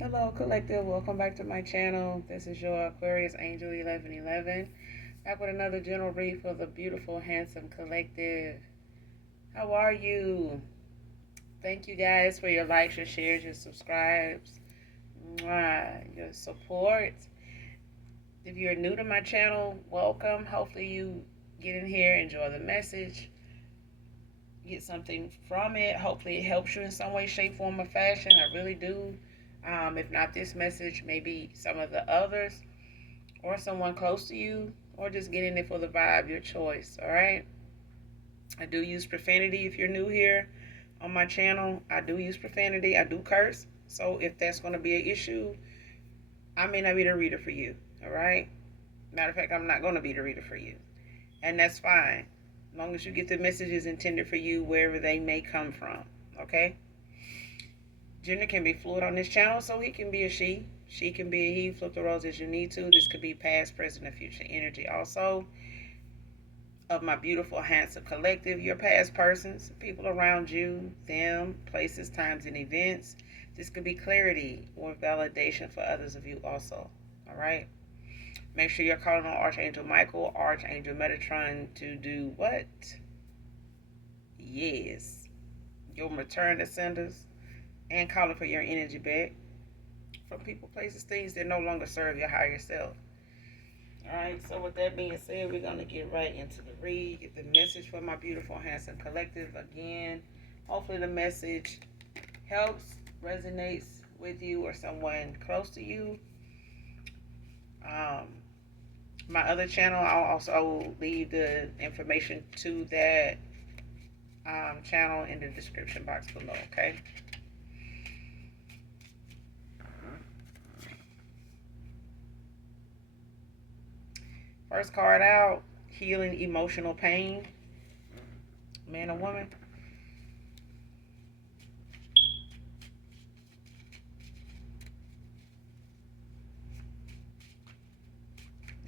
Hello, Collective. Welcome back to my channel. This is your Aquarius Angel 1111. Back with another general read for the beautiful, handsome collective. How are you? Thank you guys for your likes, your shares, your subscribes, your support. If you're new to my channel, welcome. Hopefully, you get in here, enjoy the message, get something from it. Hopefully, it helps you in some way, shape, form, or fashion. I really do. If not this message, maybe some of the others, or someone close to you, or just get in it for the vibe, your choice. All right. I do use profanity. If you're new here on my channel, I do use profanity. I do curse. So if that's going to be an issue, I may not be the reader for you. All right. Matter of fact, I'm not going to be the reader for you, and that's fine, as long as you get the messages intended for you wherever they may come from. Okay. Gender can be fluid on this channel, so he can be a she. She can be a he. Flip the roles as you need to. This could be past, present, and future energy. Also, of my beautiful, handsome collective, your past persons, people around you, them, places, times, and events. This could be clarity or validation for others of you also. All right? Make sure you're calling on Archangel Michael, Archangel Metatron to do what? Yes. Your return ascenders and calling for your energy back from people, places, things that no longer serve your higher self. Alright, so with that being said, we're going to get right into the read, get the message for my beautiful, handsome collective again. Hopefully, the message helps, resonates with you or someone close to you. Um, my other channel, I'll also leave the information to that channel in the description box below, okay? First card out, healing emotional pain, man or woman.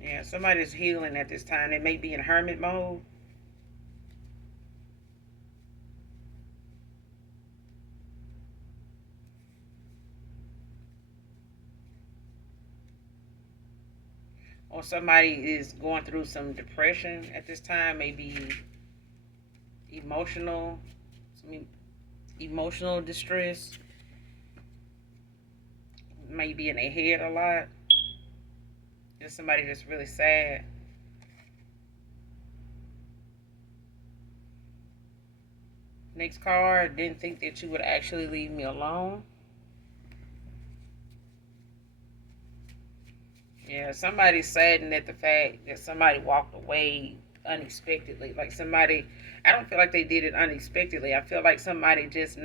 Yeah, somebody's healing at this time. They may be in hermit mode. Or somebody is going through some depression at this time, maybe emotional, some emotional distress, maybe in their head a lot. Just somebody that's really sad. Next card, didn't think that you would actually leave me alone. Yeah, somebody's saddened at the fact that somebody walked away unexpectedly. Like somebody, I don't feel like they did it unexpectedly. I feel like somebody just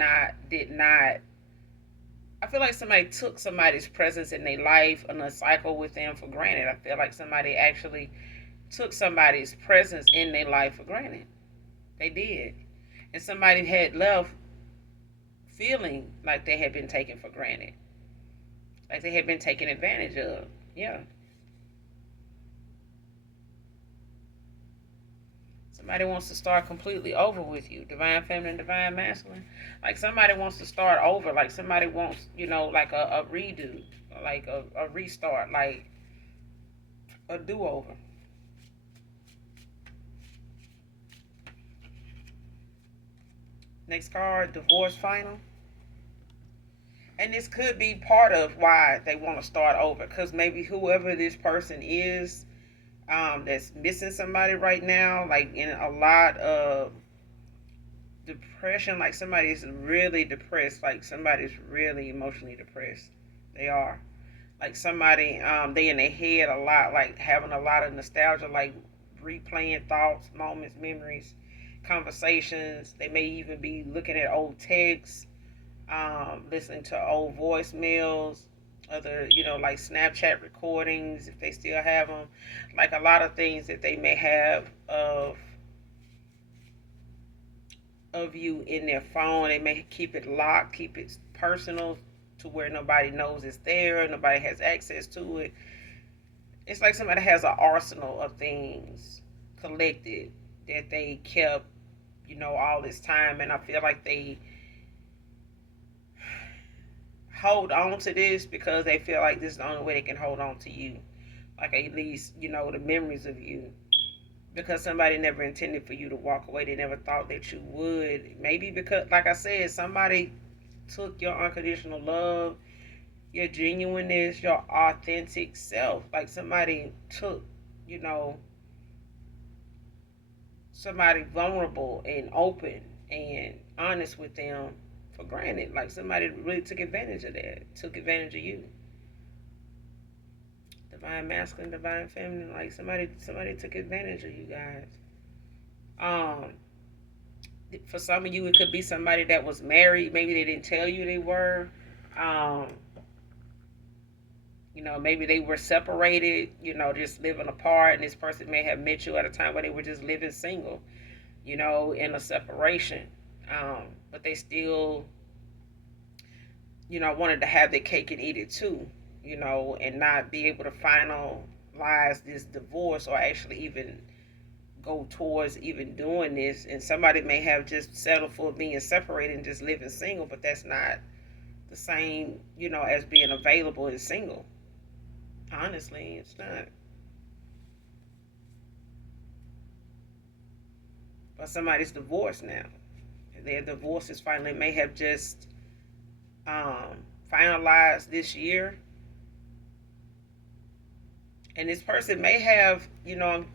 did not. I feel like somebody took somebody's presence in their life and a cycle with them for granted. I feel like somebody actually took somebody's presence in their life for granted. They did. And somebody had left feeling like they had been taken for granted, like they had been taken advantage of. Yeah. Somebody wants to start completely over with you. Divine feminine, divine masculine. Like somebody wants to start over. Like somebody wants, like a redo, like a restart, like a do over. Next card, divorce final. And this could be part of why they want to start over. Because maybe whoever this person is, that's missing somebody right now, like in a lot of depression, like somebody's really depressed, like somebody's really emotionally depressed. They are. Like somebody, they in their head a lot, like having a lot of nostalgia, like replaying thoughts, moments, memories, conversations. They may even be looking at old texts, listening to old voicemails, other, like Snapchat recordings if they still have them, like a lot of things that they may have of you in their phone. They may keep it locked, keep it personal to where nobody knows it's there, nobody has access to it. It's like somebody has an arsenal of things collected that they kept, all this time, and I feel like they hold on to this because they feel like this is the only way they can hold on to you. Like at least, the memories of you. Because somebody never intended for you to walk away. They never thought that you would. Maybe because, like I said, somebody took your unconditional love, your genuineness, your authentic self. Like somebody took, you know, somebody vulnerable and open and honest with them for granted. Like somebody really took advantage of that, took advantage of you. Divine masculine, divine feminine. Like somebody took advantage of you guys. Um, for some of you, it could be somebody that was married. Maybe they didn't tell you they were. Um, maybe they were separated. Just living apart, and this person may have met you at a time where they were just living single. In a separation. But they still, wanted to have their cake and eat it too, and not be able to finalize this divorce or actually even go towards even doing this. And somebody may have just settled for being separated and just living single, but that's not the same, as being available and single. Honestly, it's not. But somebody's divorced now. Their divorce is finally may have just finalized this year. And this person may have,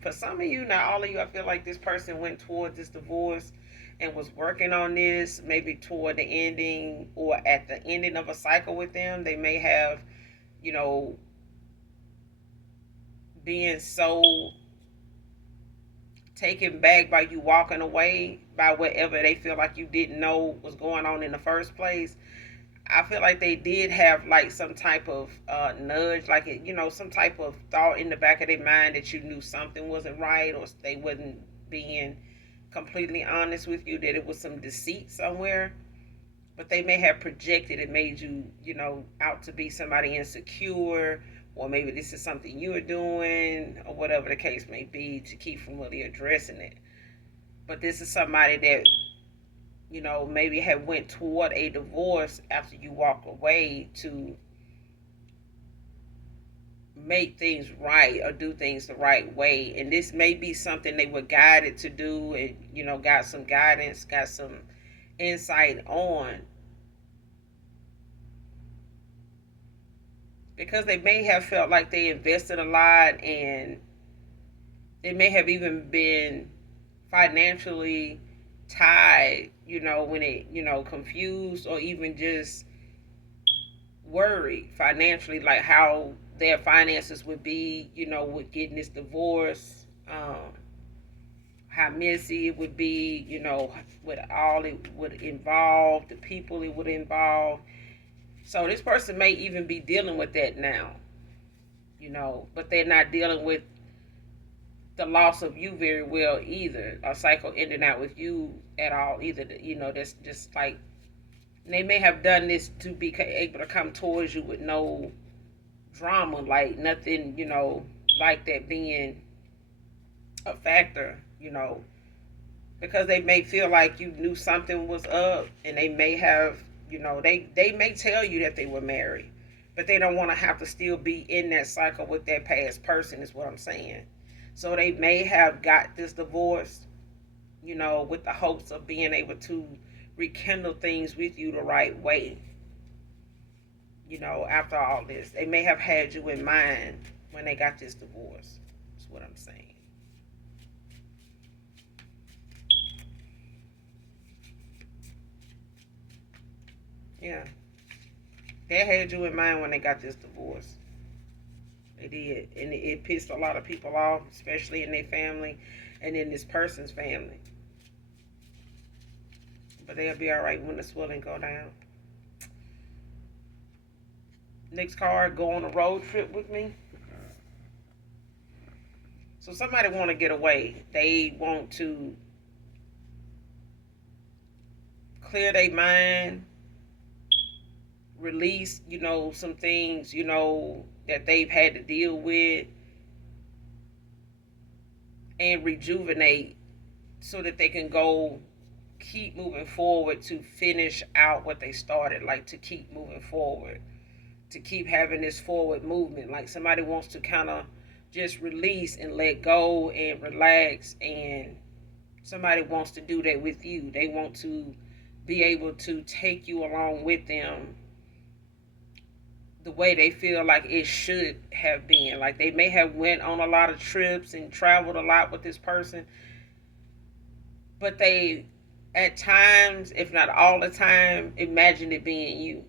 for some of you, not all of you, I feel like this person went toward this divorce and was working on this maybe toward the ending or at the ending of a cycle with them. They may have, you know, being so taken back by you walking away by whatever they feel like you didn't know was going on in the first place. I feel like they did have like some type of nudge, like some type of thought in the back of their mind that you knew something wasn't right, or they wasn't being completely honest with you, that it was some deceit somewhere. But they may have projected and made you, out to be somebody insecure, or maybe this is something you're doing, or whatever the case may be, to keep from really addressing it. But this is somebody that maybe have went toward a divorce after you walk away to make things right or do things the right way. And this may be something they were guided to do, and got some guidance, got some insight on, because they may have felt like they invested a lot, and they may have even been financially tied, when it, confused, or even just worried financially, like how their finances would be, with getting this divorce, how messy it would be, with all it would involve, the people it would involve. So this person may even be dealing with that now, but they're not dealing with the loss of you very well either. A cycle ending out with you at all either. That's just like, they may have done this to be able to come towards you with no drama, like nothing, like that being a factor, because they may feel like you knew something was up, and they may have, they may tell you that they were married, but they don't want to have to still be in that cycle with that past person, is what I'm saying. So they may have got this divorce, with the hopes of being able to rekindle things with you the right way. After all this, they may have had you in mind when they got this divorce. That's what I'm saying. Yeah, they had you in mind when they got this divorce. They did, and it pissed a lot of people off, especially in their family and in this person's family. But they'll be all right when the swelling go down. Next card, go on a road trip with me. So somebody want to get away. They want to clear their mind, release, some things, that they've had to deal with, and rejuvenate so that they can go keep moving forward, to finish out what they started, like to keep moving forward, to keep having this forward movement. Like somebody wants to kind of just release and let go and relax, and somebody wants to do that with you. They want to be able to take you along with them the way they feel like it should have been. Like they may have went on a lot of trips and traveled a lot with this person, but they at times, if not all the time, imagine it being you.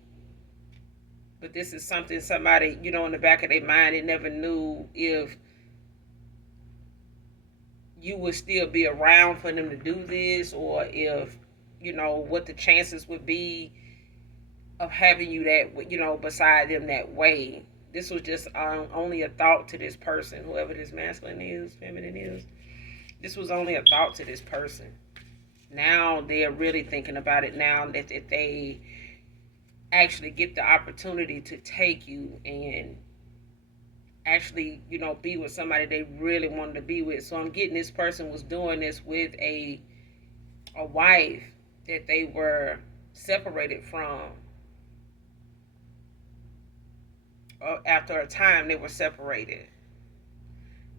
But this is something somebody, in the back of their mind, they never knew if you would still be around for them to do this, or if, what the chances would be of having you that, beside them that way. This was just only a thought to this person, whoever this masculine is, feminine is. This was only a thought to this person. Now they're really thinking about it now that they actually get the opportunity to take you and actually, be with somebody they really wanted to be with. So I'm getting this person was doing this with a wife that they were separated from. After a time, they were separated.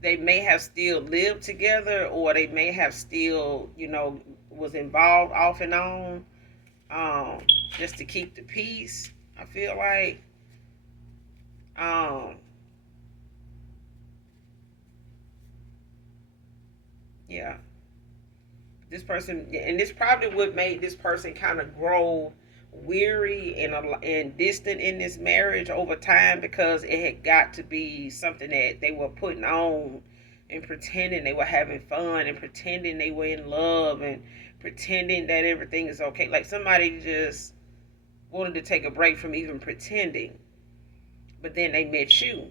They may have still lived together, or they may have still, was involved off and on, just to keep the peace. I feel like, yeah, this person, and this probably would make this person kind of grow weary and distant in this marriage over time, because it had got to be something that they were putting on and pretending they were having fun and pretending they were in love and pretending that everything is okay. Like somebody just wanted to take a break from even pretending, but then they met you,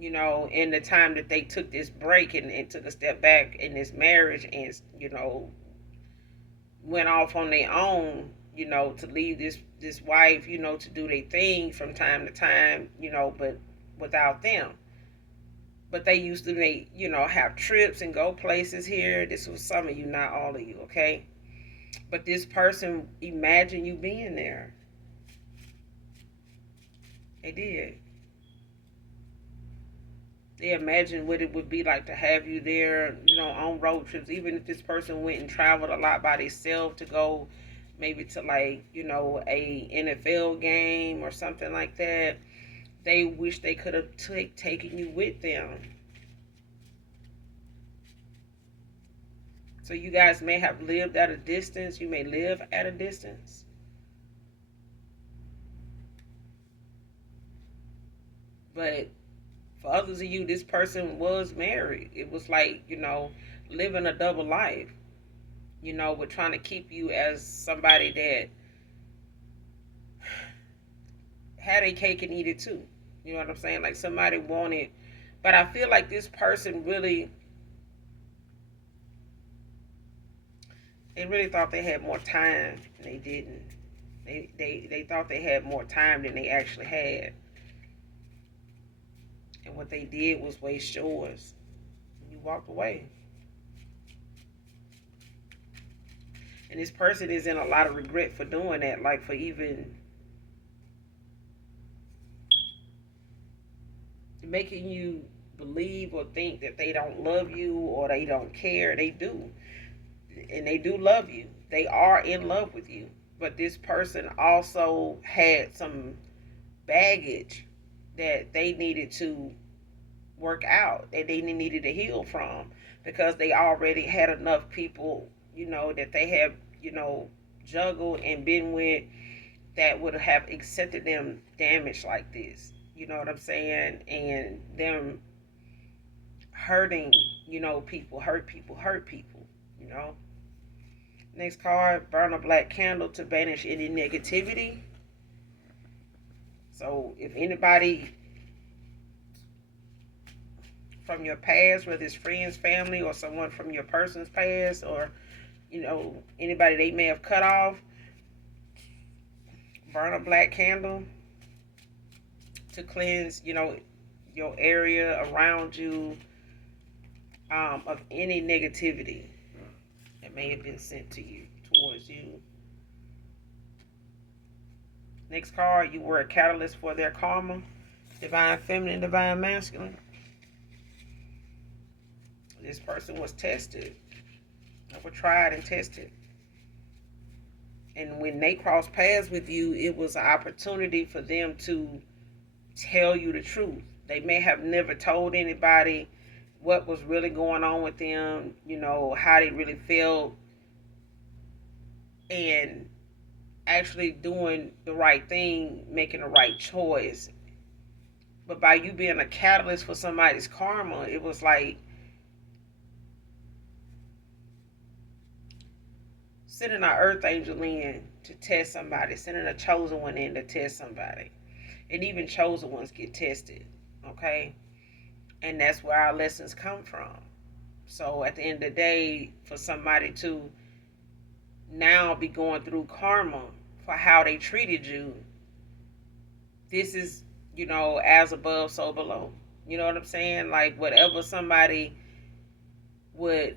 in the time that they took this break and took a step back in this marriage and, went off on their own, to leave this wife, to do their thing from time to time, but without them. But they used to make, have trips and go places here. This was some of you, not all of you, okay? But this person, imagine you being there. They did. They imagined what it would be like to have you there, on road trips. Even if this person went and traveled a lot by themselves to go maybe to like, a NFL game or something like that, they wish they could have taken you with them. So you guys may have lived at a distance. You may live at a distance. But for others of you, this person was married. It was like, living a double life. We're trying to keep you as somebody that had a cake and eat it too. You know what I'm saying? Like somebody wanted, but I feel like this person really, they really thought they had more time and they didn't. They thought they had more time than they actually had. And what they did was waste yours. You walked away. And this person is in a lot of regret for doing that, like for even making you believe or think that they don't love you or they don't care. They do. And they do love you. They are in love with you. But this person also had some baggage that they needed to work out, that they needed to heal from, because they already had enough people, that they have, juggled and been with, that would have accepted them damage like this. You know what I'm saying? And them hurting, people, hurt people, you know. Next card, burn a black candle to banish any negativity. So if anybody from your past, whether it's friends, family, or someone from your person's past, or anybody they may have cut off, burn a black candle to cleanse, your area around you, of any negativity that may have been sent to you towards you. Next card, you were a catalyst for their karma. Divine feminine, divine masculine. This person was tested, or tried and tested. And when they crossed paths with you, it was an opportunity for them to tell you the truth. They may have never told anybody what was really going on with them, how they really felt, and actually doing the right thing, making the right choice. But by you being a catalyst for somebody's karma, it was like sending an earth angel in to test somebody, sending a chosen one in to test somebody. And even chosen ones get tested, okay? And that's where our lessons come from. So at the end of the day, for somebody to now be going through karma for how they treated you, this is, as above, so below. You know what I'm saying? Like whatever somebody would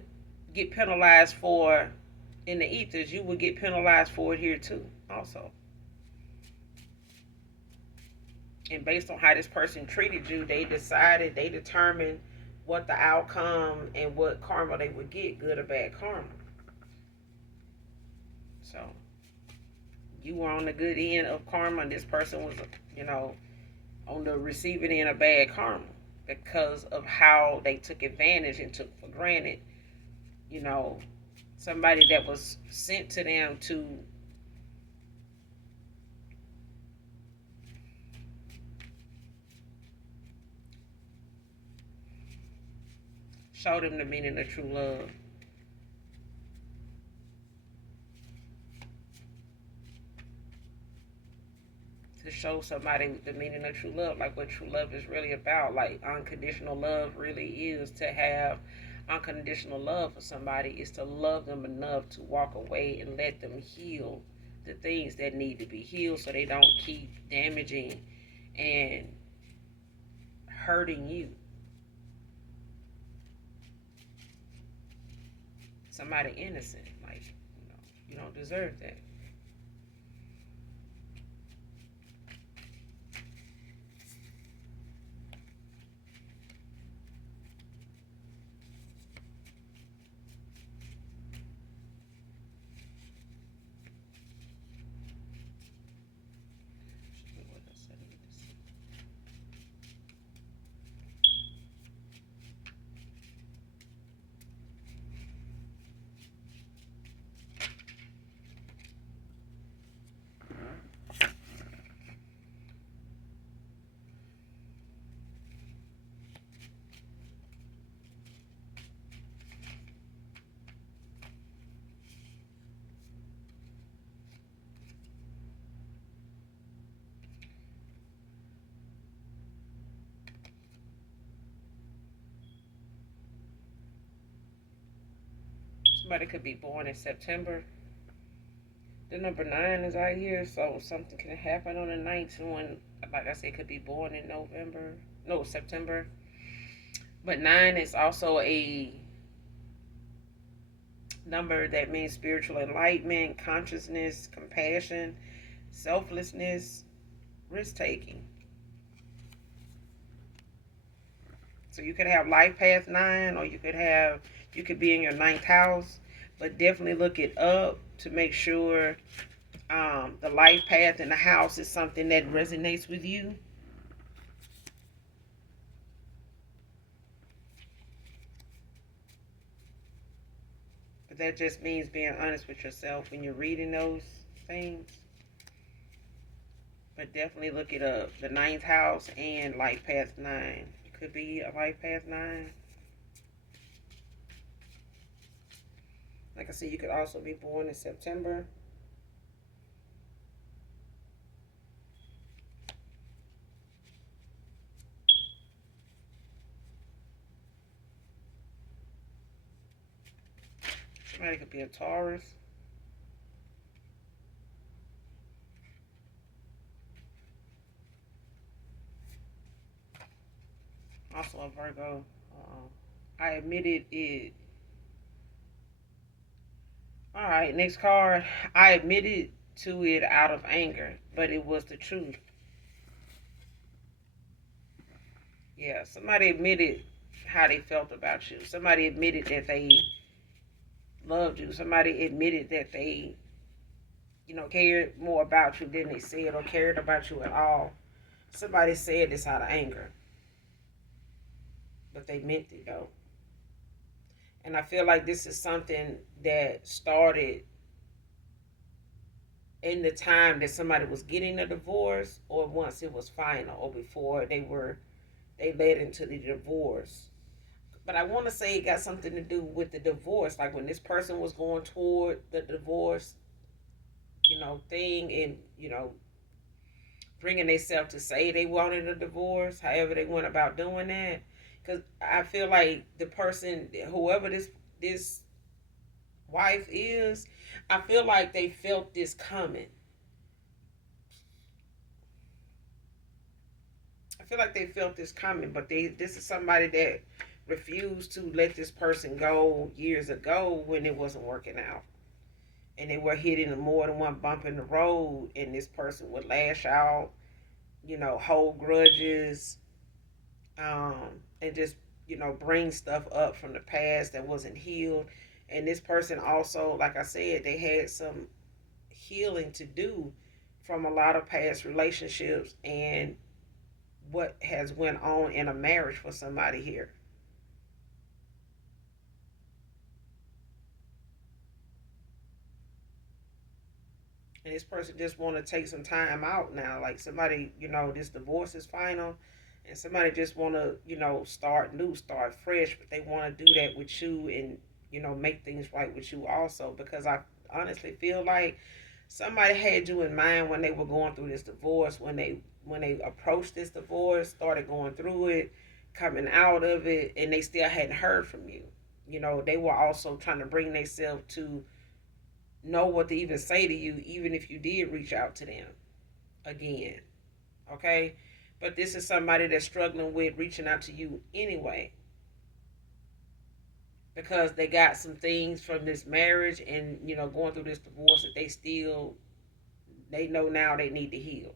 get penalized for in the ethers, you would get penalized for it here too, also. And based on how this person treated you, they determined what the outcome and what karma they would get, good or bad karma. So you were on the good end of karma, and this person was, on the receiving end of bad karma because of how they took advantage and took for granted, somebody that was sent to them to show them the meaning of true love. To show somebody the meaning of true love, like what true love is really about. Like unconditional love really is to have unconditional love for somebody, is to love them enough to walk away and let them heal the things that need to be healed so they don't keep damaging and hurting you. Somebody innocent, like, you don't deserve that. Somebody could be born in September. The number 9 is out here, so something can happen on the 9th. Someone, like I said, could be born in September. But 9 is also a number that means spiritual enlightenment, consciousness, compassion, selflessness, risk taking. So you could have life path 9, or you could be in your 9th house, but definitely look it up to make sure the life path in the house is something that resonates with you. But that just means being honest with yourself when you're reading those things. But definitely look it up. The 9th house and life path 9. It could be a life path 9. Like I said, you could also be born in September. Somebody could be a Taurus. Also a Virgo. I admitted it. All right, next card. I admitted to it out of anger, but it was the truth. Yeah, somebody admitted how they felt about you. Somebody admitted that they loved you. Somebody admitted that they, cared more about you than they said or cared about you at all. Somebody said this out of anger, but they meant it though. And I feel like this is something that started in the time that somebody was getting a divorce or once it was final or before they led into the divorce. But I want to say it got something to do with the divorce, like when this person was going toward the divorce, thing, and bringing themselves to say they wanted a divorce, however they went about doing that. Because I feel like the person, whoever this wife is, I feel like they felt this coming. I feel like they felt this coming, but this is somebody that refused to let this person go years ago when it wasn't working out. And they were hitting more than one bump in the road, and this person would lash out, hold grudges, and just, bring stuff up from the past that wasn't healed. And this person also, like I said, they had some healing to do from a lot of past relationships and what has went on in a marriage for somebody here. And this person just want to take some time out now, like somebody, this divorce is final, and somebody just want to, start new, start fresh, but they want to do that with you and, make things right with you also, because I honestly feel like somebody had you in mind when they were going through this divorce, when they approached this divorce, started going through it, coming out of it, and they still hadn't heard from you. They were also trying to bring themselves to know what to even say to you, even if you did reach out to them again. Okay? But this is somebody that's struggling with reaching out to you anyway, because they got some things from this marriage and, going through this divorce that they know now they need to heal.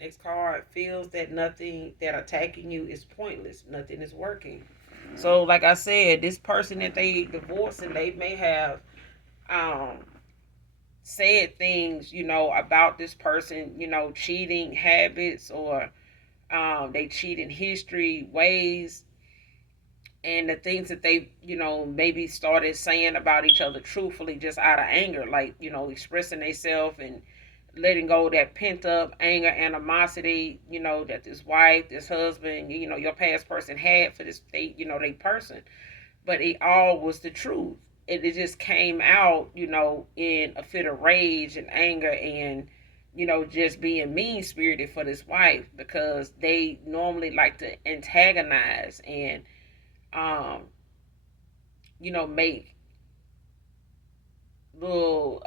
Next card, feels that nothing that attacking you is pointless. Nothing is working. So, like I said, this person that they divorced, and they may have um, said things, about this person, cheating habits, or they cheating history, ways, and the things that they, maybe started saying about each other truthfully just out of anger, like, expressing themselves and letting go of that pent up anger, animosity, that this wife, this husband, your past person had for this, they person. But it all was the truth. It just came out, in a fit of rage and anger and, just being mean spirited for this wife, because they normally like to antagonize and, um, make little,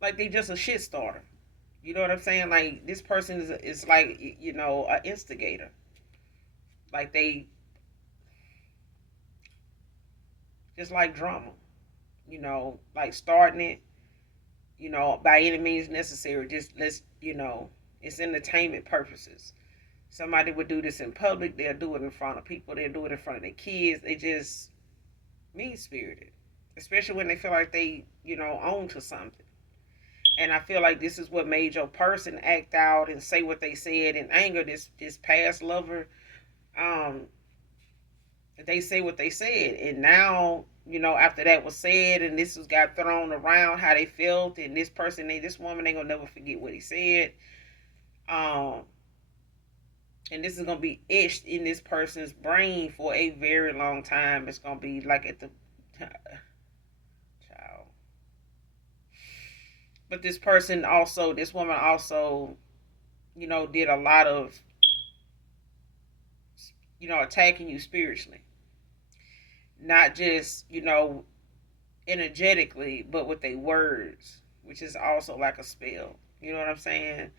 like they just a shit starter. You know what I'm saying? Like this person is like, an instigator. Like they just like drama. Like starting it, by any means necessary. Just let's, it's entertainment purposes. Somebody would do this in public. They'll do it in front of people. They'll do it in front of their kids. They just mean spirited, especially when they feel like they, own to something. And I feel like this is what made your person act out and say what they said in anger. This past lover, um, they say what they said, and now, after that was said and this was got thrown around how they felt, and this woman ain't gonna never forget what he said. Um, and this is gonna be etched in this person's brain for a very long time. It's gonna be like at the child. But this woman also, did a lot of, attacking you spiritually, not just, energetically, but with their words. which is also like a spell. You know what I'm saying?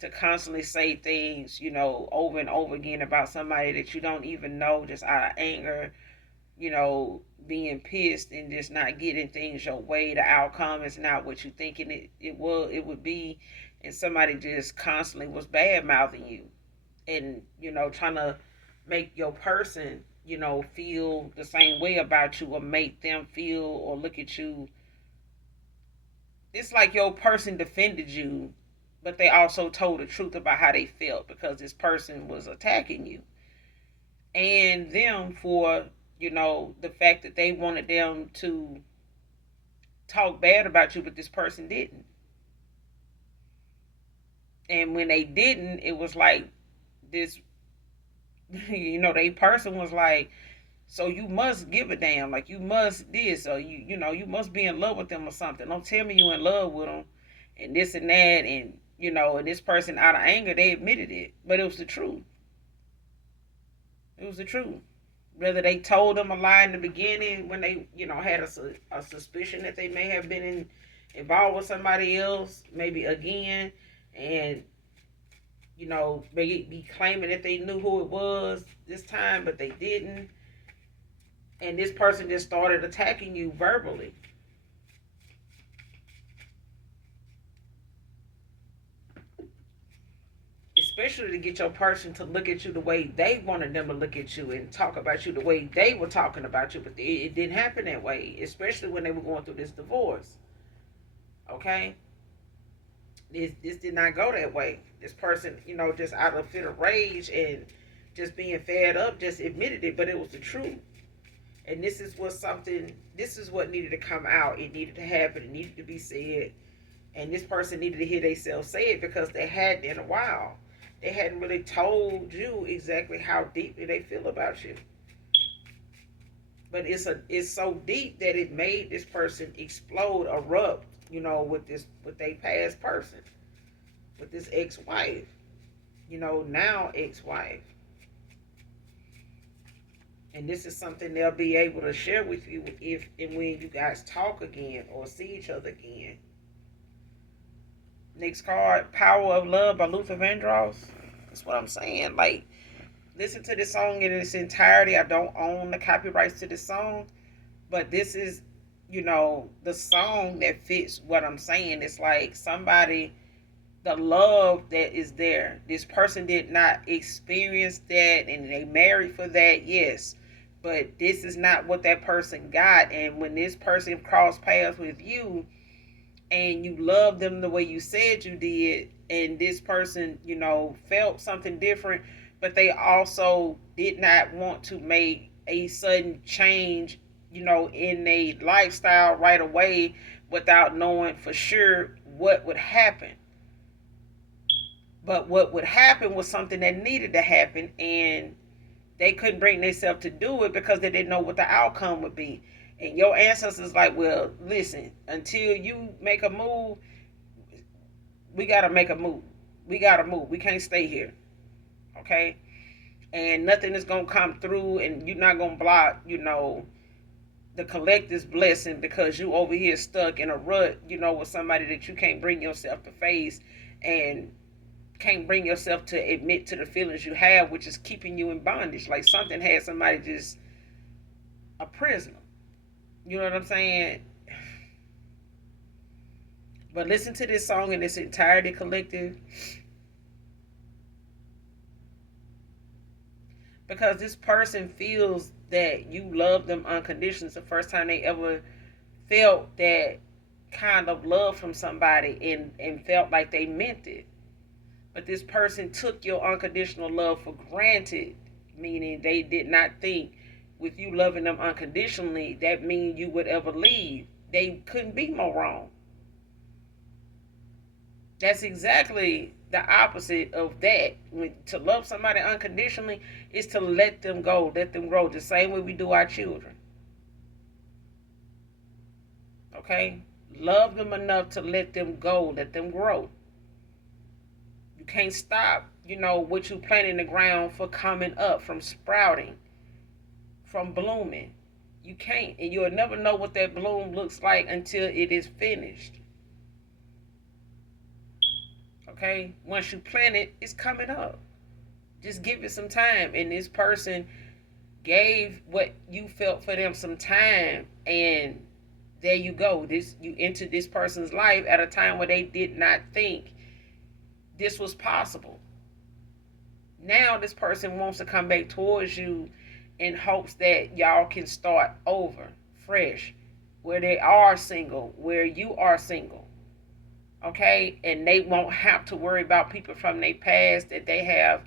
To constantly say things, over and over again about somebody that you don't even know, just out of anger, being pissed and just not getting things your way. The outcome is not what you thinking it would be, and somebody just constantly was bad mouthing you, and trying to make your person feel the same way about you, or make them feel or look at you. It's like your person defended you, but they also told the truth about how they felt, because this person was attacking you and them for the fact that they wanted them to talk bad about you, but this person didn't. And when they didn't, it was like this, they person was like, so you must give a damn, like you must this, or you must be in love with them or something. Don't tell me you in love with them, and this and that, and and this person out of anger, they admitted it, but it was the truth. It was the truth. Whether they told them a lie in the beginning when they, had a suspicion that they may have been involved with somebody else, maybe again, and be claiming that they knew who it was this time, but they didn't. And this person just started attacking you verbally. Especially to get your person to look at you the way they wanted them to look at you, and talk about you the way they were talking about you. But it didn't happen that way, especially when they were going through this divorce. Okay? This did not go that way. This person, just out of a fit of rage and just being fed up, just admitted it, but it was the truth. And this is what needed to come out. It needed to happen. It needed to be said. And this person needed to hear themselves say it, because they hadn't in a while. They hadn't really told you exactly how deeply they feel about you. But it's so deep that it made this person explode, erupt, with their past person, with this ex-wife, now ex-wife. And this is something they'll be able to share with you if and when you guys talk again or see each other again. Next card, Power of Love by Luther Vandross. That's what I'm saying. Like, listen to this song in its entirety. I don't own the copyrights to this song, but this is, the song that fits what I'm saying. It's like somebody, the love that is there. This person did not experience that, and they married for that, yes. But this is not what that person got. And when this person crossed paths with you, and you love them the way you said you did, and this person, felt something different, but they also did not want to make a sudden change, in a lifestyle right away, without knowing for sure what would happen. But what would happen was something that needed to happen, and they couldn't bring themselves to do it because they didn't know what the outcome would be. And your ancestors like, well, listen, until you make a move, we got to make a move. We got to move. We can't stay here. Okay? And nothing is going to come through, and you're not going to block, the collective's blessing, because you over here stuck in a rut, with somebody that you can't bring yourself to face, and can't bring yourself to admit to the feelings you have, which is keeping you in bondage. Like something had somebody just a prisoner. You know what I'm saying? But listen to this song in its entirety, collective, because this person feels that you love them unconditionally. It's the first time they ever felt that kind of love from somebody, and felt like they meant it. But this person took your unconditional love for granted, meaning they did not think with you loving them unconditionally, that means you would ever leave. They couldn't be more wrong. That's exactly the opposite of that. To love somebody unconditionally is to let them go, let them grow, the same way we do our children. Okay? Love them enough to let them go, let them grow. You can't stop, what you plant in the ground for coming up, from sprouting, from blooming. You can't. And you'll never know what that bloom looks like until it is finished. Okay? Once you plant it, it's coming up. Just give it some time. And this person gave what you felt for them some time, and there you go. This, you entered this person's life at a time where they did not think this was possible. Now this person wants to come back towards you in hopes that y'all can start over fresh, where they are single, where you are single. Okay? And they won't have to worry about people from their past that they have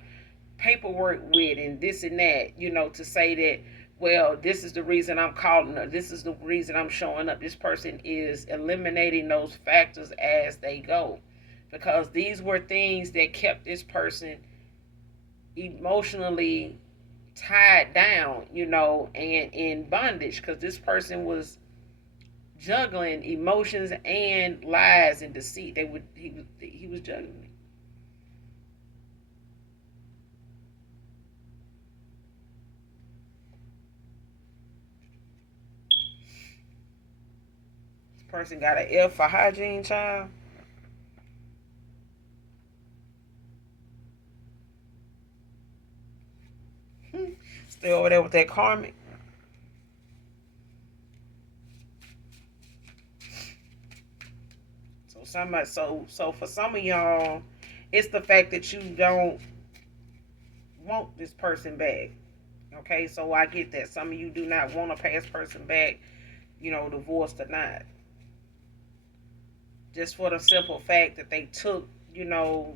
paperwork with and this and that, to say that, well, this is the reason I'm calling her, this is the reason I'm showing up. This person is eliminating those factors as they go, because these were things that kept this person emotionally tied down, and in bondage, because this person was juggling emotions and lies and deceit. He was juggling. This person got an F for hygiene, child. Stay over there with that karmic. So for some of y'all, it's the fact that you don't want this person back. Okay, so I get that. Some of you do not want a past person back, divorced or not. Just for the simple fact that they took, the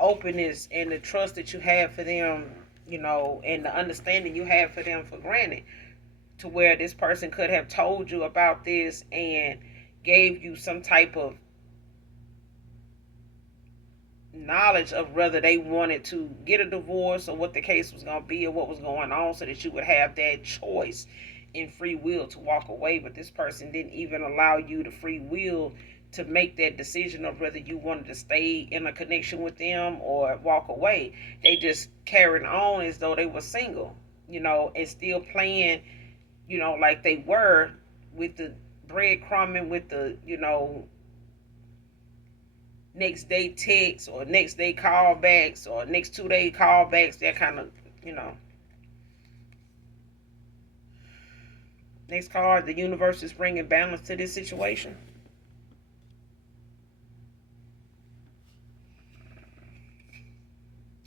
openness and the trust that you have for them, and the understanding you have for them for granted, to where this person could have told you about this and gave you some type of knowledge of whether they wanted to get a divorce or what the case was going to be or what was going on, so that you would have that choice in free will to walk away. But this person didn't even allow you the free will to make that decision of whether you wanted to stay in a connection with them or walk away. They just carried on as though they were single, and still playing, like they were, with the breadcrumbing, with the, next day texts or next day callbacks or next 2 day callbacks, that kind of, Next card, the universe is bringing balance to this situation.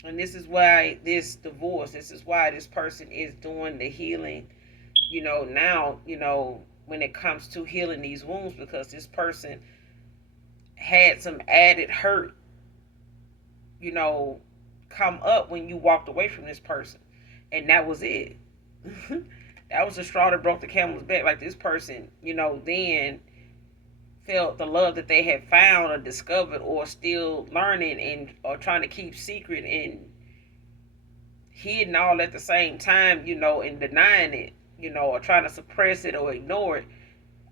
And this is why this divorce, this is why this person is doing the healing, now, when it comes to healing these wounds, because this person had some added hurt, come up when you walked away from this person. And that was it. That was the straw that broke the camel's back. Like, this person, then felt the love that they had found or discovered or still learning and or trying to keep secret and hidden all at the same time, and denying it, or trying to suppress it or ignore it.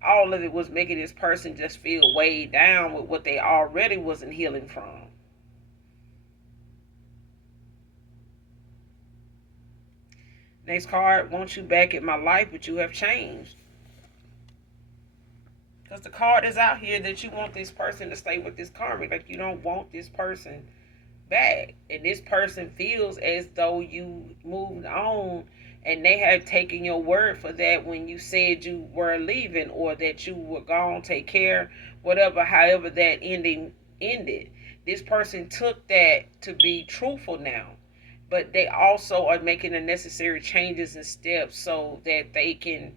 All of it was making this person just feel weighed down with what they already wasn't healing from. Next card, want you back in my life, but you have changed. Because the card is out here that you want this person to stay with this karmic. Like, you don't want this person back. And this person feels as though you moved on and they have taken your word for that when you said you were leaving or that you were gone, take care, whatever, however that ending ended. This person took that to be truthful now. But they also are making the necessary changes and steps so that they can,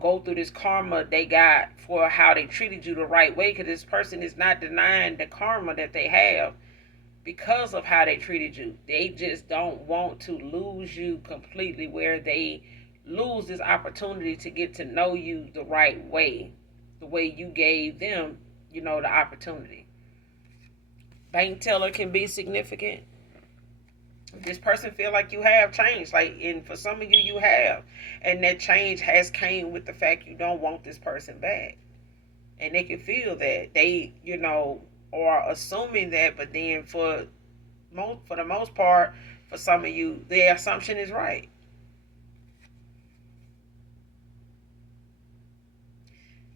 go through this karma they got for how they treated you the right way. Because this person is not denying the karma that they have because of how they treated you. They just don't want to lose you completely, where they lose this opportunity to get to know you the right way, the way you gave them, the opportunity. Bank teller can be significant. This person feel like you have changed, like, and for some of you, you have, and that change has came with the fact you don't want this person back, and they can feel that they, are assuming that, but then for the most part, for some of you, their assumption is right.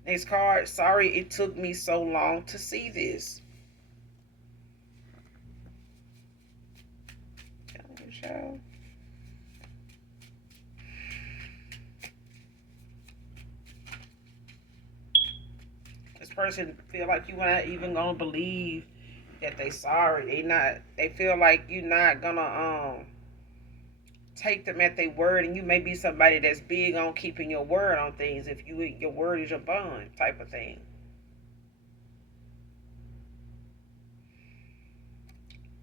Next card, sorry it took me so long to see this. child. This person feel like you not even gonna believe that they sorry. They feel like you not gonna take them at their word, and you may be somebody that's big on keeping your word on things. If your word is your bond type of thing.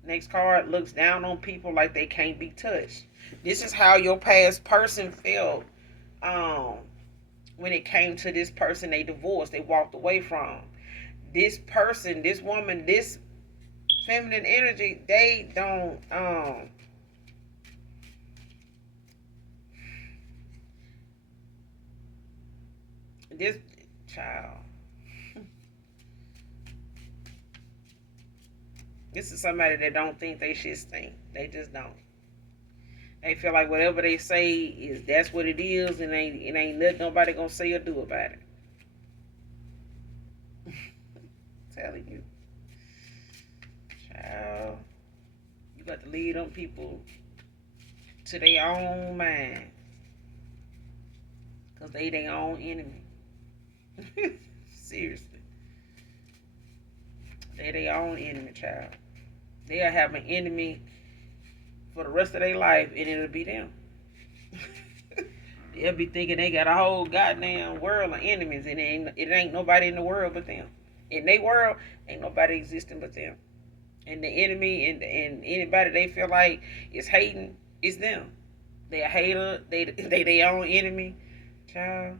Next card, looks down on people like they can't be touched. This is how your past person felt um, when it came to this person they divorced, they walked away from. This person, this woman, this feminine energy, they don't this child. This is somebody that don't think they should stink. They just don't. They feel like whatever they say is that's what it is, and it ain't nothing nobody gonna say or do about it. Telling you, child, you got to lead them people to their own mind, cause they their own enemy. Seriously, they their own enemy, child. They'll have an enemy for the rest of their life, and it'll be them. They'll be thinking they got a whole goddamn world of enemies, and it ain't nobody in the world but them. In their world, ain't nobody existing but them. And the enemy and anybody they feel like is hating is them. They a hater. They their own enemy, child.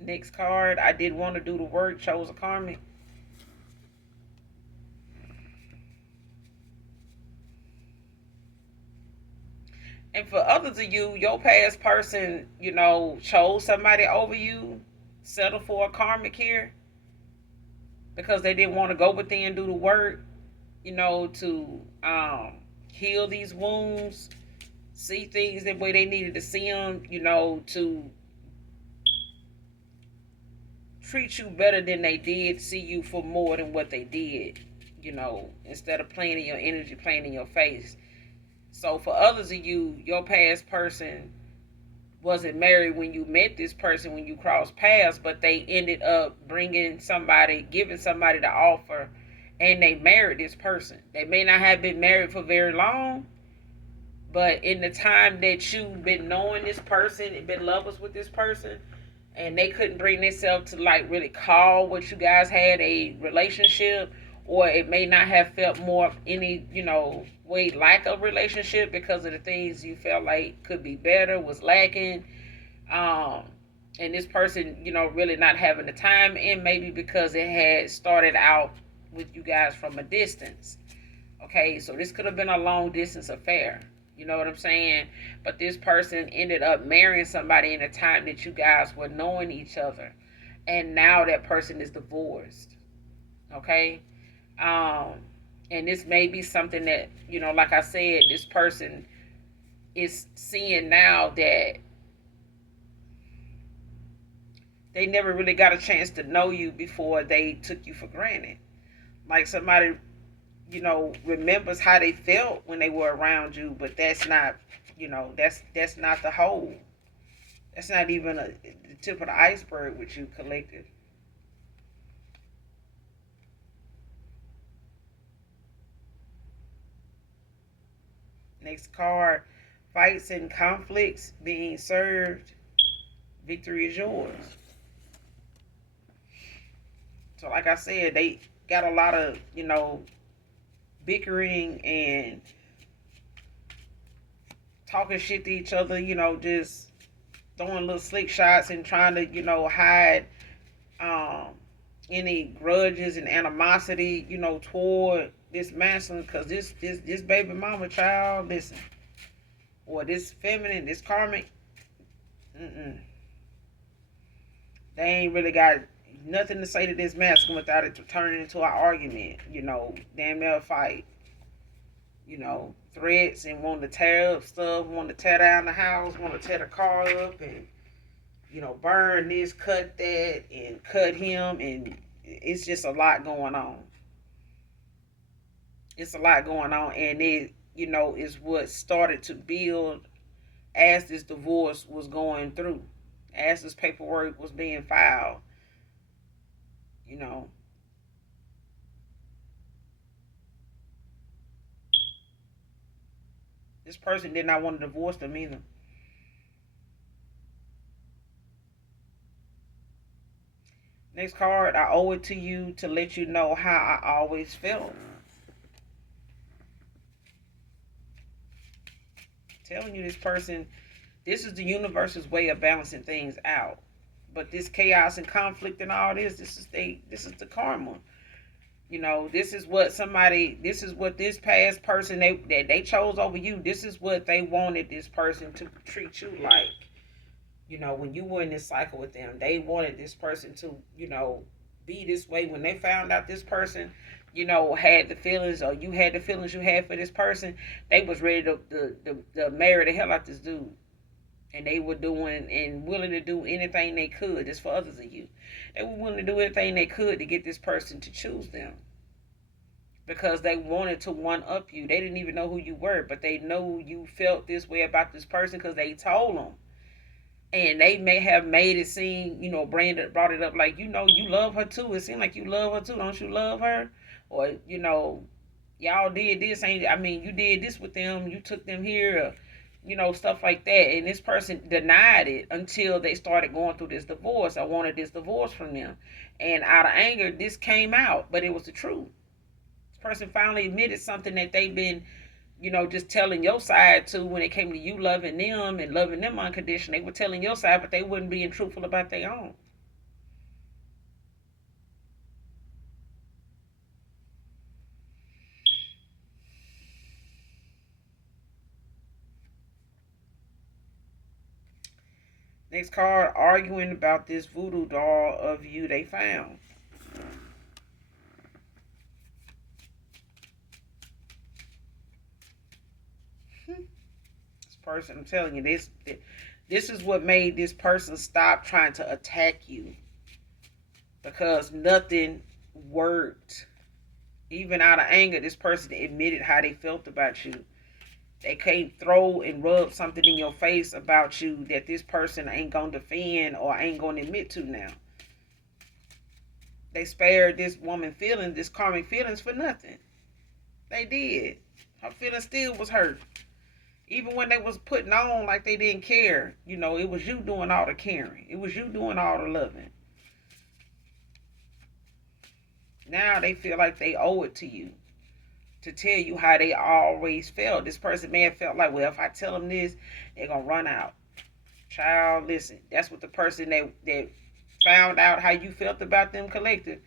Next card, I did want to do the work, chose a karmic. And for others of you, your past person, chose somebody over you, settle for a karmic here because they didn't want to go within and do the work, to heal these wounds, see things the way they needed to see them, to treat you better than they did, see you for more than what they did, instead of playing in your energy, playing in your face. So for others of you, your past person wasn't married when you met this person, when you crossed paths, but they ended up giving somebody the offer, and they married this person. They may not have been married for very long, but in the time that you've been knowing this person and been lovers with this person, and they couldn't bring themselves to like really call what you guys had a relationship, or it may not have felt more any way like a relationship because of the things you felt like could be better, was lacking, and this person really not having the time, and maybe because it had started out with you guys from a distance. Okay, so this could have been a long distance affair. You know what I'm saying? But this person ended up marrying somebody in the time that you guys were knowing each other. And now that person is divorced. Okay? And this may be something that, like I said, this person is seeing now that they never really got a chance to know you before they took you for granted. Like somebody remembers how they felt when they were around you, but that's not, that's not the whole. That's not even the tip of the iceberg with you, collective. Next card, fights and conflicts being served. Victory is yours. So like I said, they got a lot of, bickering and talking shit to each other, just throwing little slick shots and trying to, hide any grudges and animosity, toward this masculine, because this baby mama child, listen, or this feminine, this karmic, they ain't really got nothing to say to this masculine without it turning into an argument, damn near a fight, threats and wanting to tear up stuff, wanting to tear down the house, want to tear the car up and, burn this, cut that, and cut him, and it's just a lot going on. It's a lot going on, and it, is what started to build as this divorce was going through, as this paperwork was being filed. You know, this person did not want to divorce them either. Next card, I owe it to you to let you know how I always felt. Telling you, this person, this is the universe's way of balancing things out. But this chaos and conflict and all this is the karma. This is what this is what this past person they chose over you. This is what they wanted this person to treat you like. When you were in this cycle with them, they wanted this person to, be this way. When they found out this person, had the feelings, or you had the feelings you had for this person, they was ready to marry the hell out this dude. And they were doing and willing to do anything they could just for others of you. They were willing to do anything they could to get this person to choose them. Because they wanted to one up you. They didn't even know who you were, but they know you felt this way about this person because they told them. And they may have made it seem, Brandon brought it up like, you love her too. It seemed like you love her too. Don't you love her? Or, y'all did this. You did this with them. You took them here. Stuff like that. And this person denied it until they started going through this divorce. I wanted this divorce from them. And out of anger, this came out. But it was the truth. This person finally admitted something that they've been just telling your side to when it came to you loving them and loving them unconditionally. They were telling your side, but they wouldn't being truthful about their own. Next card, arguing about this voodoo doll of you they found. This person, I'm telling you, this is what made this person stop trying to attack you. Because nothing worked. Even out of anger, this person admitted how they felt about you. They can't throw and rub something in your face about you that this person ain't gonna defend or ain't gonna admit to now. They spared this woman feelings, this karmic feelings, for nothing. They did. Her feelings still was hurt. Even when they was putting on like they didn't care, it was you doing all the caring. It was you doing all the loving. Now they feel like they owe it to you to tell you how they always felt. This person may have felt like, well, if I tell them this, they're going to run out. Child, listen, that's what the person that found out how you felt about them collective.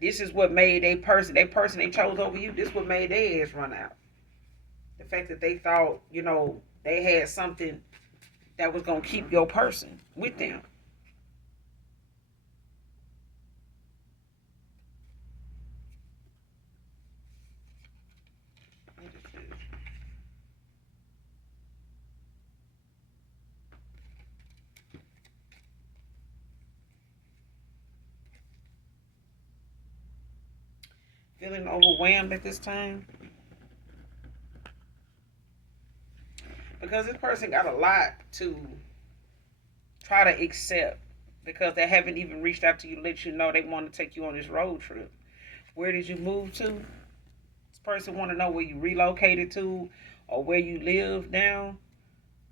This is what made that person they chose over you, this is what made their ass run out. The fact that they thought, they had something that was going to keep your person with them. Feeling overwhelmed at this time? Because this person got a lot to try to accept, because they haven't even reached out to you to let you know they want to take you on this road trip. Where did you move to? This person want to know where you relocated to or where you live now.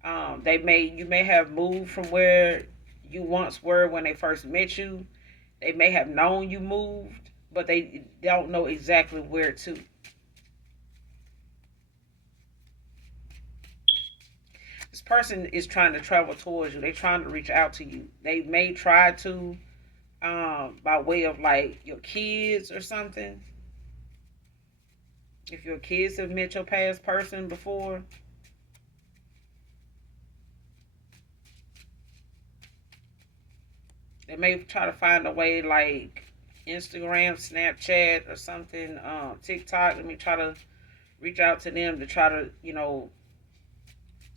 You may have moved from where you once were when they first met you. They may have known you moved, but they don't know exactly where to. This person is trying to travel towards you. They're trying to reach out to you. They may try to, by way of like your kids or something. If your kids have met your past person before. They may try to find a way like Instagram, Snapchat, or something, TikTok. Let me try to reach out to them to try to,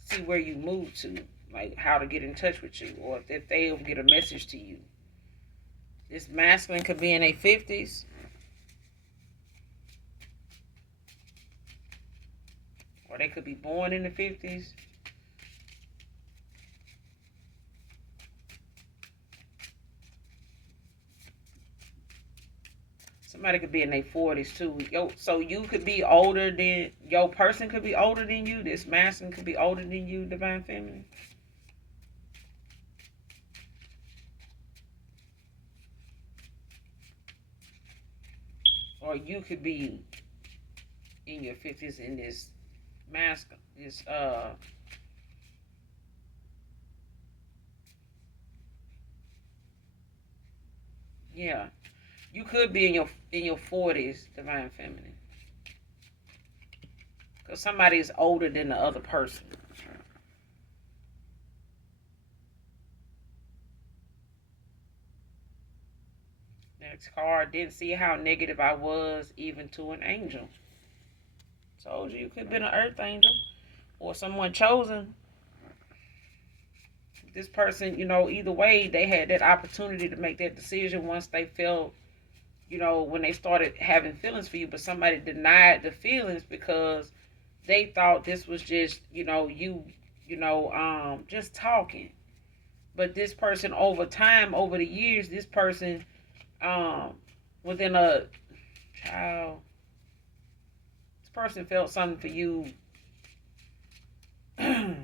see where you move to, like how to get in touch with you, or if they'll get a message to you. This masculine could be in their 50s, or they could be born in the 50s. Somebody could be in their 40s too. So you could be older than, your person could be older than you. This masculine could be older than you, divine feminine. Or you could be in your 50s in this masculine, this yeah. You could be in your 40s, divine feminine. Because somebody is older than the other person. Next card, didn't see how negative I was even to an angel. Told you could have been an earth angel or someone chosen. This person, either way, they had that opportunity to make that decision once they felt, when they started having feelings for you, but somebody denied the feelings because they thought this was just, just talking. But this person, over time, over the years, this person, within a child, this person felt something for you. All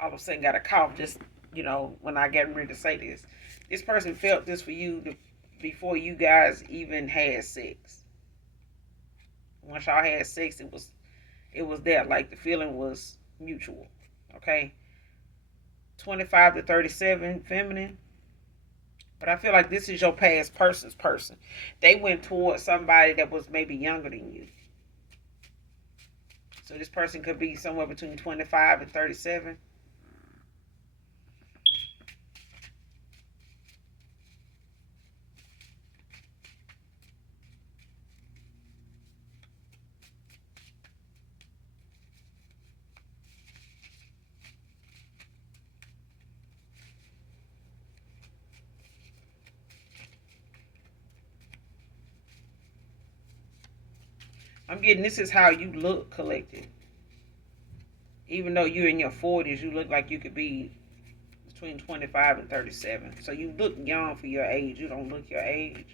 of a sudden got a cough just, when I get ready to say this. This person felt this for you before you guys even had sex. Once y'all had sex, it was there. Like the feeling was mutual. Okay? 25 to 37 feminine. But I feel like this is your past person's person. They went towards somebody that was maybe younger than you. So this person could be somewhere between 25 and 37. I'm getting this is how you look collected. Even though you're in your 40s, you look like you could be between 25 and 37. So you look young for your age. You don't look your age.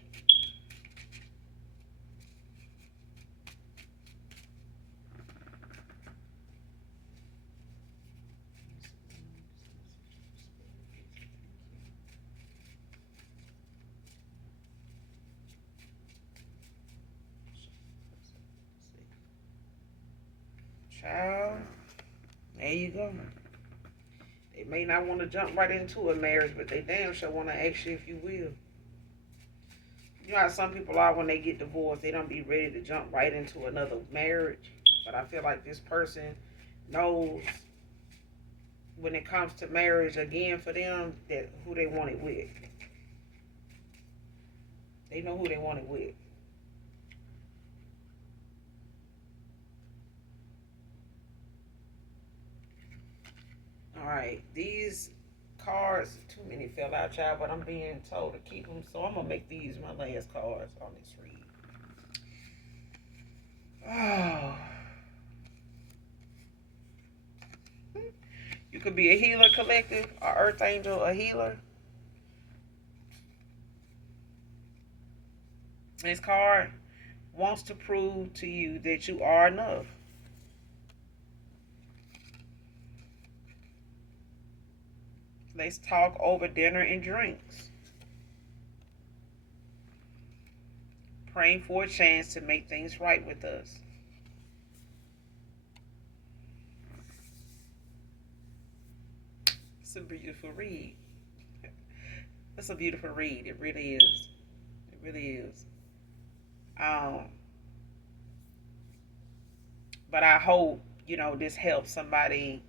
Child, there you go. They may not want to jump right into a marriage, but they damn sure want to ask you if you will. You know how some people are when they get divorced, they don't be ready to jump right into another marriage. But I feel like this person knows when it comes to marriage again for them that who they want it with. They know who they want it with. All right, these cards, too many fell out, child, but I'm being told to keep them, so I'm gonna make these my last cards on this read. Oh, you could be a healer collective, a earth angel, a healer. This card wants to prove to you that you are enough. Let's talk over dinner and drinks. Praying for a chance to make things right with us. It's a beautiful read. It's a beautiful read. It really is. It really is. Um, but I hope, this helps somebody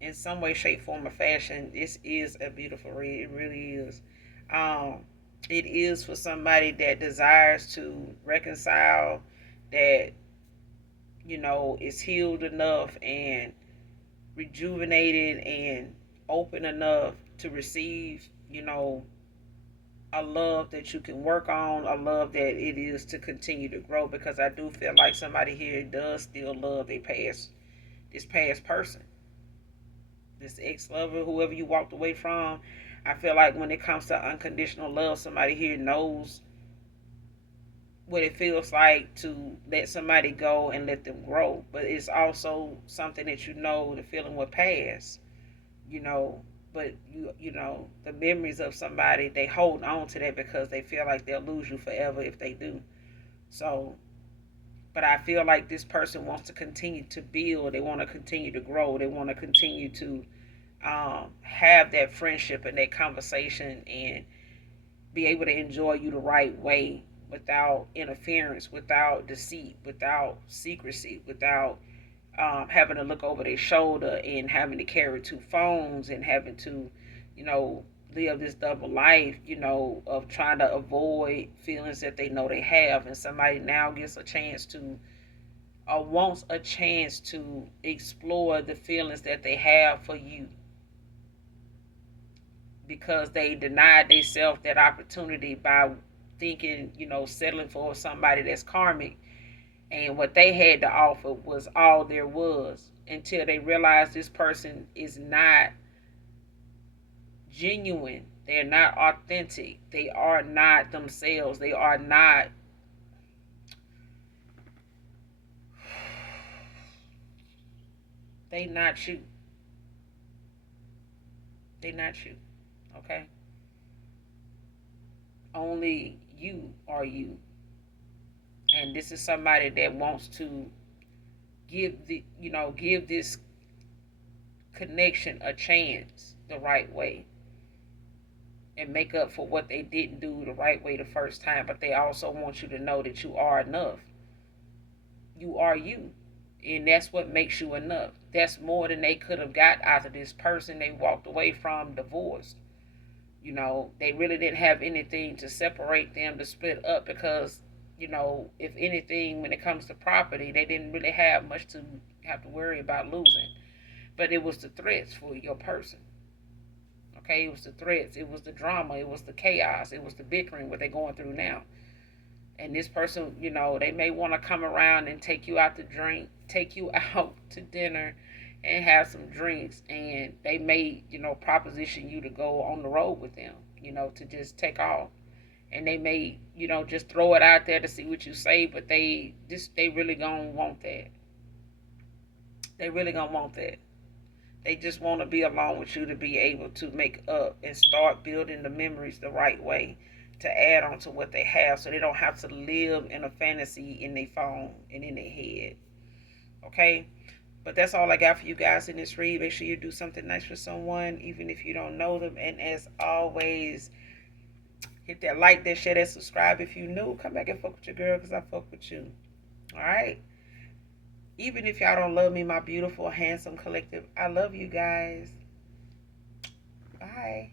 in some way, shape, form, or fashion. This is a beautiful read. It really is. Um, it is for somebody that desires to reconcile, that, is healed enough and rejuvenated and open enough to receive, a love that you can work on, a love that it is to continue to grow. Because I do feel like somebody here does still love this past person, this ex lover, whoever you walked away from. I feel like when it comes to unconditional love, somebody here knows what it feels like to let somebody go and let them grow. But it's also something that the feeling will pass, you know. But the memories of somebody, they hold on to that because they feel like they'll lose you forever if they do. So, but I feel like this person wants to continue to build. They want to continue to grow. They want to continue to have that friendship and that conversation and be able to enjoy you the right way, without interference, without deceit, without secrecy, without having to look over their shoulder and having to carry two phones and having to, live this double life, of trying to avoid feelings that they know they have. And somebody now gets a chance to, or wants a chance to explore the feelings that they have for you, because they denied themselves that opportunity by thinking, settling for somebody that's karmic. And what they had to offer was all there was, until they realized this person is not genuine. They're not authentic. They are not themselves. They are not. They not you. They not you. Okay? Only you are you. And this is somebody that wants to give this connection a chance the right way, and make up for what they didn't do the right way the first time. But they also want you to know that you are enough. You are you. And that's what makes you enough. That's more than they could have got out of this person they walked away from, divorced. They really didn't have anything to separate them, to split up, because, if anything, when it comes to property, they didn't really have much to have to worry about losing. But it was the threats for your person. Okay, it was the threats, it was the drama, it was the chaos, it was the bickering, what they're going through now. And this person, they may want to come around and take you out to drink, take you out to dinner and have some drinks. And they may, proposition you to go on the road with them, to just take off. And they may, just throw it out there to see what you say, but they really gonna want that. They really gonna want that. They just want to be alone with you to be able to make up and start building the memories the right way, to add on to what they have, so they don't have to live in a fantasy in their phone and in their head. Okay? But that's all I got for you guys in this read. Make sure you do something nice for someone, even if you don't know them. And as always, hit that like, that share, that subscribe. If you new, come back and fuck with your girl, because I fuck with you. Alright? Even if y'all don't love me, my beautiful, handsome collective, I love you guys. Bye.